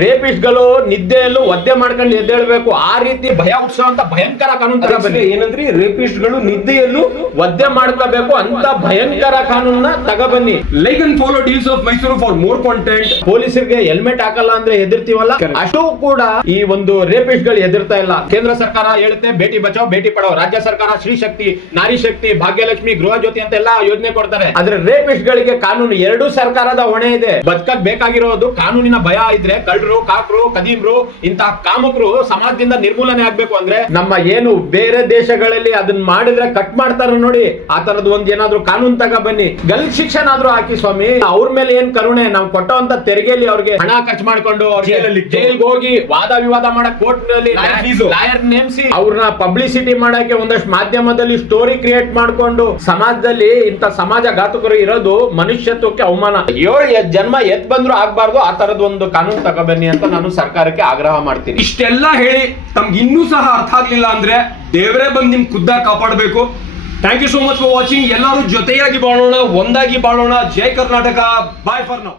ರೇಪಿಸ್ಟ್ಗಳು ನಿದ್ದೆಯಲ್ಲೂ ಒದ್ದೆ ಮಾಡ್ಕೊಂಡು ಎದ್ದೇಳ್ಬೇಕು, ಆ ರೀತಿ ಭಯ ಹುಟ್ಟಿಸುವಂತ ಭಯಂಕರ ಕಾನೂನು ತಗೋಬನ್ನಿ. ಏನಂದ್ರಿ? ರೇಪಿಸ್ಟ್ಗಳು ನಿದ್ದೆಯಲ್ಲೂ ಒದ್ದೆ ಮಾಡ್ಕೋಬೇಕು ಅಂತ ಭಯಂಕರ ಕಾನೂನ ತಗೋಬನ್ನಿ. Like and follow deals of Mysuru for more content. ಪೊಲೀಸರಿಗೆ ಹೆಲ್ಮೆಟ್ ಹಾಕಲ್ಲ ಅಂದ್ರೆ ಹೆದರ್ತೀವಲ್ಲ, ಅಷ್ಟು ಕೂಡ ಈ ಒಂದು ರೇಪಿಸ್ಟ್ ಗಳು ಹೆದರ್ತಾ ಇಲ್ಲ. ಕೇಂದ್ರ ಸರ್ಕಾರ ಹೇಳುತ್ತೆ ಬೇಟಿ ಬಚಾವ್ ಬೇಟಿ ಪಡಾವ್, ರಾಜ್ಯ ಸರ್ಕಾರ ಶ್ರೀ ಶಕ್ತಿ, ನಾರಿ ಶಕ್ತಿ, ಭಾಗ್ಯಲಕ್ಷ್ಮಿ, ಗೃಹ ಜ್ಯೋತಿ ಅಂತೆಲ್ಲ ಯೋಜನೆ ಕೊಡ್ತಾರೆ. ಆದ್ರೆ ರೇಪಿಸ್ಟ್ ಗಳಿಗೆ ಕಾನೂನು ಎರಡೂ ಸರ್ಕಾರದ ಹೊಣೆ ಇದೆ. ಬದುಕಕ್ ಬೇಕಾಗಿರೋದು ಕಾನೂನಿನ ಭಯ ಇದ್ರೆ ಕಳ್ಳರು, ಕಾಕರು, ಕದೀಮ್ರು, ಇಂತಹ ಕಾಮಕರು ಸಮಾಜದಿಂದ ನಿರ್ಮೂಲನೆ ಆಗ್ಬೇಕು. ಅಂದ್ರೆ ನಮ್ಮ ಏನು ಬೇರೆ ದೇಶಗಳಲ್ಲಿ ಅದನ್ನ ಮಾಡಿದ್ರೆ ಕಟ್ ಮಾಡ್ತಾರ ನೋಡಿ, ಆ ತರದ್ ಒಂದ್ ಏನಾದ್ರು ಕಾನೂನು ತಗ ಬನ್ನಿ. ಗಲ್ ಶಿಕ್ಷೆನಾದ್ರೂ ಹಾಕಿ ಸ್ವಾಮಿ. ಅವ್ರ ಮೇಲೆ ಏನ್ ಕರುಣೆ? ನಾವು ಕೊಟ್ಟಂತ ತೆರಿಗೆಯಲ್ಲಿ ಅವ್ರಿಗೆ ಹಣ ಖರ್ಚು ಮಾಡ್ಕೊಂಡು ಜೈಲ್ಗೆ ಹೋಗಿ ವಾದ ವಿವಾದ ಮಾಡಕ್ ಕೋರ್ಟ್ ನಲ್ಲಿ ಲಾಯರ್ ನೇಮಿಸಿ ಅವ್ರನ್ನ ಪಬ್ಲಿಸಿಟಿ ಮಾಡಕ್ಕೆ ಒಂದಷ್ಟು ಮಾಧ್ಯಮದಲ್ಲಿ ಸ್ಟೋರಿ ಕ್ರಿಯೇಟ್ ಮಾಡ್ಕೊಂಡು ಸಮಾಜದಲ್ಲಿ ಇಂತ ಸಮಾಜ ಘಾತಕರು ಇರೋದು ಮನುಷ್ಯತ್ವಕ್ಕೆ ಅವಮಾನ. 7 ಜನ್ಮ ಎತ್ ಬಂದ್ರು ಆಗ್ಬಾರ್ದು. ಆ ತರದ ಒಂದು ಕಾನೂನು ತಗೋಬನ್ನಿ ಅಂತ ನಾನು ಸರ್ಕಾರಕ್ಕೆ ಆಗ್ರಹ ಮಾಡ್ತೀನಿ. ಇಷ್ಟೆಲ್ಲ ಹೇಳಿ ತಮ್ಗೆ ಇನ್ನೂ ಸಹ ಅರ್ಥ ಆಗ್ಲಿಲ್ಲ ಅಂದ್ರೆ ದೇವರೇ ಬಂದು ನಿಮ್ ಖುದ್ದಾಗಿ ಕಾಪಾಡಬೇಕು. Thank you so much for watching. ಎಲ್ಲರೂ ಜೊತೆಯಾಗಿ ಬಾಳೋಣ, ಒಂದಾಗಿ ಬಾಳೋಣ. ಜೈ ಕರ್ನಾಟಕ. Bye for now.